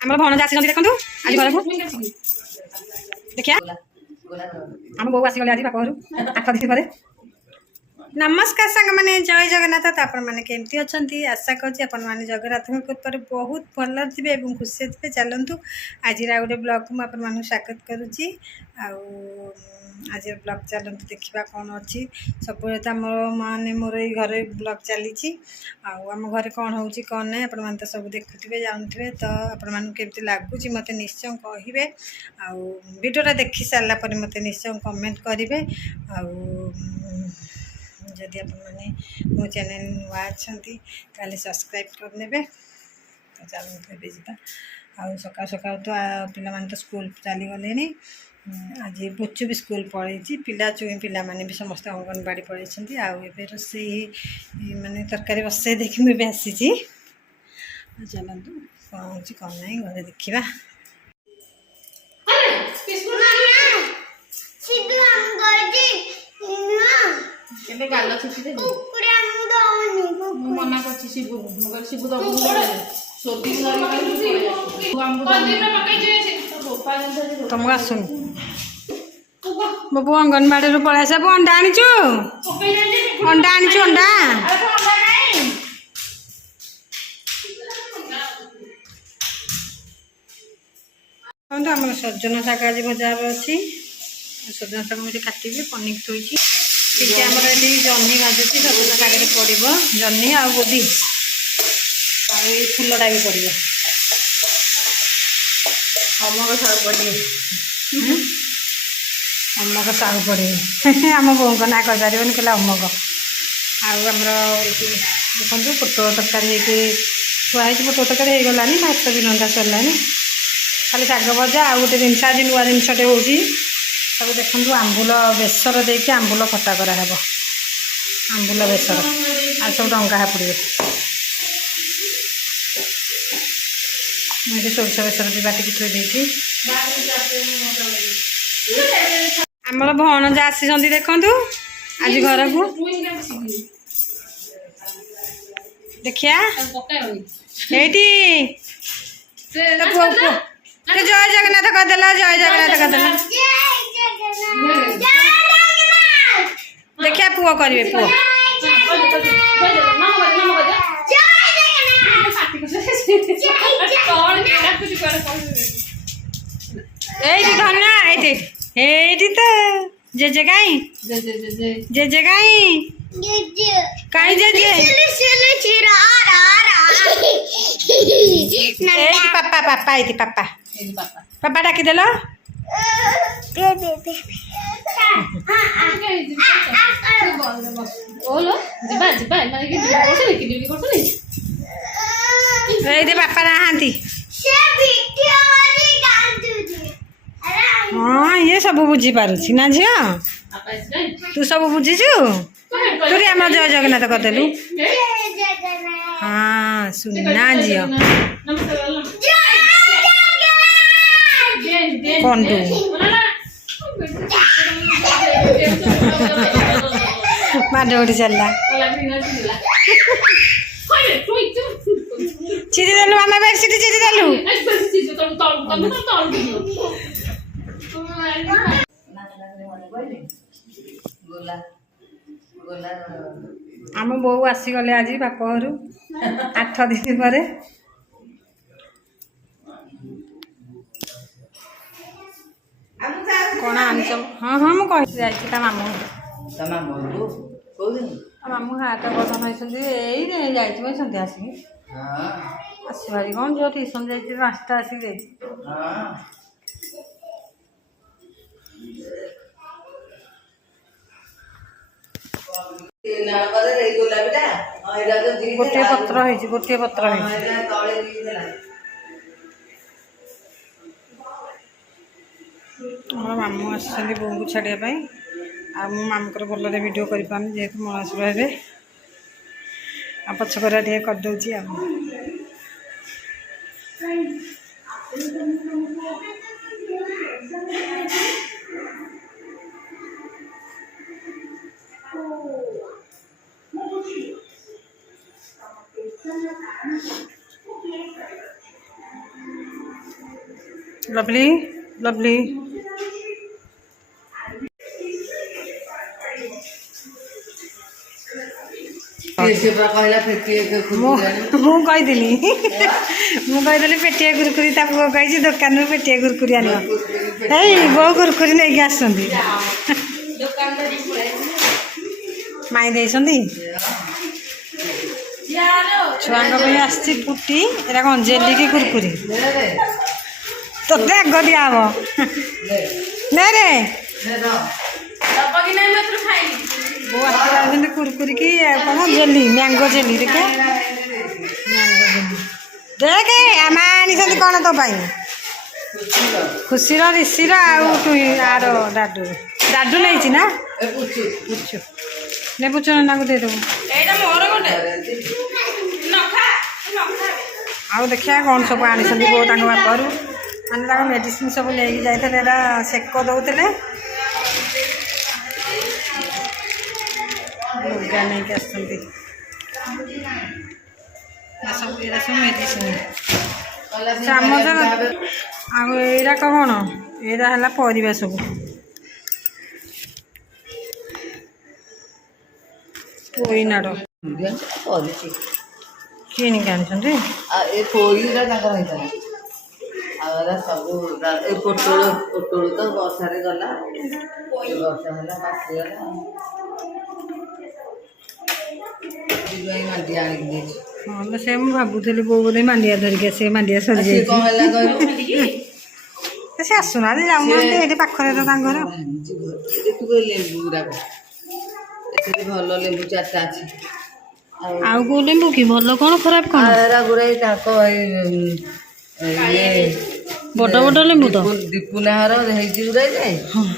ଆମର ଭଣଜା ଆସିଛନ୍ତି ଦେଖନ୍ତୁ ଆଜି ଘରକୁ ଦେଖିଆ ଆମ ବୋଉ ଆସିଗଲେ ଆଜି ବାପ ଘରୁ 8 ଦିନ ପରେ। नमस्कार सांग मैंने जय जगन्नाथ। तो आपण मैंने केमती अच्छा आशा करुँच आपण मैंने जगन्नाथ कृपार बहुत भल थे खुशी थे। चलतु आज गोटे ब्लॉग को मुझे स्वागत करुच्ची। आज ब्लॉग चलतु देखा कौन अच्छी सब तो आम माने मोर घर ब्लॉग चली आम घर कौन हो कौन ना आपण मैंने तो सब देखुवे जानते। तो आपण मानू केमती लगुच मत निश्चय कहे आडियोटा देखी सारापर मत निश्चय कमेंट करेंगे। जदि आपने मो चैनल नुआ अच्छा ताले सब्सक्राइब करने। तो चलते जा सका सका तो पिला माने तो स्कूल चली गले। आज बुच्चू भी स्कूल पलि पिला चुई पिला माने भी समस्त अंगनवाड़ी पलि आए रोसे माने तरकारी बसई देखी मुझे आसी। चलतु कौन हो कौन ना घर देखा। केले गाल छिटी दे कुकुरा मु दउनी मु मना करछि शिबु मगर शिबु दबु सोती लगी तू हमको पंजीरा मकई जे तो रोपा जंदे तुम आसुन बबू अंगनवाड़ी रु पळा सब अंडा आनिचु अंडा आनिचु अंडा अरे अंडा नहीं हम तो सजन शाग आज बजार अच्छी सजन शाग मुझे काटिबी पनीर थोड़ी ठीक आमर ये जह्नी भाजुची सजन शाग पड़ो जह्नी आ बोदी फुलटा भी पड़ो अमक साग पड़ी अमक साग पड़े आम बों ना कहीपर कहला अमक आमर देखो पोटल तरकारी थुआई पोटल तरकारी हो गलानी भात भी रंधा सरलानी खाली शाग भजा आ गोटे जिन आज नुआ जिनटे हो सब देखो आंबुल बेसर देके आंबुल खटा कराब आंबुल बेसर आ सब डंगा पड़े मुझे सोरष बेसर भी बाटिकी थोड़ी आमर भणजा आसी देखु आज घर को देखिया जय जगन्नाथ करदेला जय जगन्नाथ करदेला देखिया पुओ करिवे पुओ धन्ना एठी तो जे गाई जे गाई काई जे पापा पापा ये पापा पापा डाकी देल बापा नहांती हाँ ये सब बुझी पारुछि ना झियो तू सब बुझीचु तू आम जय जगन्नाथ करदेलु हाँ सुना झियो कंडू माडोड़ी चलला चिरी देलु आम बेडसीट चिरी देलु आम बो आसीगले आज बाप घर 8 दिन पर कौन आनिच हाँ हाँ मुझे मामू मामू हाट बदन होती जाती आसिक आसबारी कौन जो ट्यूशन जा 5टा आसिक गोटे पत्र गोटे पत्र मामू आस बो को छाड़ापी आ मामूर भलरे भिड कर जेहेतु मलासुर हे आ पछकरा टे करदे ଲଭଲି ଲଭଲି ମୁଁ କହିଥିଲି ପେଟିଆ କୁରକୁରି ତା ପୁଅ କହିଛି ଦୋକାନରୁ ପେଟିଆ କୁରକୁରି ଆଣିବ। ଏଇ ବୋଉ କୁରକୁରି ନେଇକି ଆସୁଛନ୍ତି। ମାଇଁ ଦେଇଛନ୍ତି ଛୁଆଙ୍କ ପାଇଁ ଆସିଛି ପୁଟି। ଏଇଟା କ'ଣ ଜେଲିକି କୁରକୁରି? ତୋତେ ଆଗ ଦିଆହବ। ନେ ରେ ବୋଉ ଆସିକି ଆଣିଛନ୍ତି କୁରକୁରି କି କ'ଣ ଜେଲି, ମ୍ୟାଙ୍ଗୋ ଜେଲି। ଦେଖେ ମ୍ୟାଙ୍ଗୋ ଜେଲି। ଦେଖେ ଆମେ ଆଣିଛନ୍ତି କ'ଣ ତୋ ପାଇଁ? ଖୁସିର, ରିସିର ଆଉ ଆର ଡାଡୁ ନେଇଛି ନା? ପୁଛୁ ନେ ପୁଛୁ ନାକୁ ଦେଇଦେବୁ। ଆଉ ଦେଖିବା କ'ଣ ସବୁ ଆଣିଛନ୍ତି ବୋଉ ତାଙ୍କ ବାପାରୁ। ମାନେ ତାଙ୍କ ମେଡ଼ିସିନ ସବୁ ନେଇକି ଯାଇଥିଲେ। ଏଇଟା ସେକ ଦେଉଥିଲେ। ଲୁଗା ନେଇକି ଆସିଛନ୍ତି। ଏଇଟା ସବୁ ମେଡ଼ିସିନ। ଚାମଚ ଆଉ ଏଇଟା କ'ଣ? ଏଇଟା ହେଲା ପରିବା ସବୁ। ପୋଇନାଡ଼ କିଣିକି ଆଣିଛନ୍ତି। ସବୁ ପୋଟଳ ତ ବର୍ଷାରେ ଗଲା। ବର୍ଷା ହେଲା ପାଚିଗଲା। ମାଣ୍ଡିଆ ଆଣିକି ଦେଇଛି। ହଁ ସେ ମୁଁ ଭାବୁଥିଲି ବୋଉ ବୋଧେ ମାଣ୍ଡିଆ ଧରିକି ଆସିବେ। ମାଣ୍ଡିଆ ସରିଯାଇଛି। କ'ଣ ହେଲା କହିଲୁ? ସେ ଆସୁନାହାନ୍ତି, ଯାଉନାହାନ୍ତି। ଏଇଠି ପାଖରେ ତ ତାଙ୍କ ଘର। ଦେଖିବୁ ଲେମ୍ବୁ ଗୁଡ଼ାକ। ଏଥିରେ ଭଲ ଲେମ୍ବୁ 4ଟା ଅଛି। ଆଉ କୋଉ ଲେମ୍ବୁ କି? ଭଲ କ'ଣ ଖରାପ କ'ଣ? ଏରା ଗୁଡ଼ାଏ ତାଙ୍କ ବଡ଼ ବଡ଼ ଲେମ୍ବୁ ତ ଦୀପୁନାହାର ହେଇଛି ଗୁଡ଼ାଏ ଯେ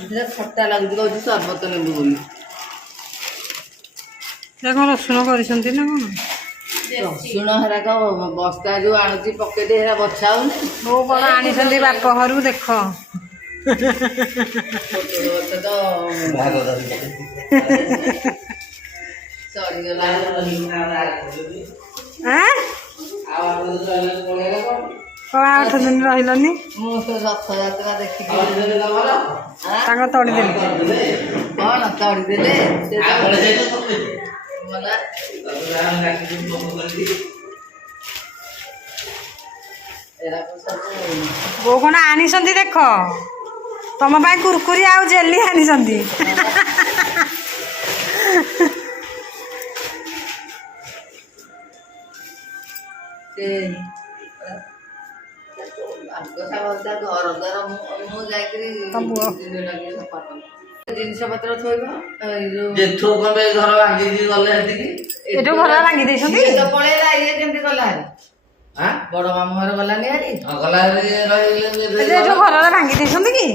ସେଟା ଖଟା ଲାଗୁଛି। କହୁଛି ସର୍ବତ ଲେମ୍ବୁ ବୋଲି। ସେ କ'ଣ ରସୁଣ କରିଛନ୍ତି ନା କ'ଣ? ରସୁଣ ହେରାକ ବସ୍ତା ଯୋଉ ଆଣୁଛି ପକେଟ ହେରା ବଛା ହଉନି। ବୋଉ କ'ଣ ଆଣିଛନ୍ତି ବାପ ଘରୁ? ଦେଖ ସରିଗଲା। କ'ଣ 8 ଦିନ ରହିଲନି? ମୁଁ ତ ରଥଯାତ୍ରା ଦେଖିକି ତାଙ୍କ ତଡ଼ିଦେଲି। କ'ଣ ତଡ଼ିଦେଲେ? ବୋଉ କ'ଣ ଆଣିଛନ୍ତି? ଦେଖ ତମ ପାଇଁ କୁରକୁରି ଆଉ ଜେଲି ଆଣିଛନ୍ତି। ଜିନିଷ ପତ୍ର ଥୋଇବ। ଏଠୁ ଘର ଭାଙ୍ଗି ଦେଇଛନ୍ତି। ପଳେଇଲା। ଇଏ କେମିତି ଗଲା? ବଡ ମାମୁଁ ଘର ଗଲାନି। ଘର ଭାଙ୍ଗି ଦେଇଛନ୍ତି କି?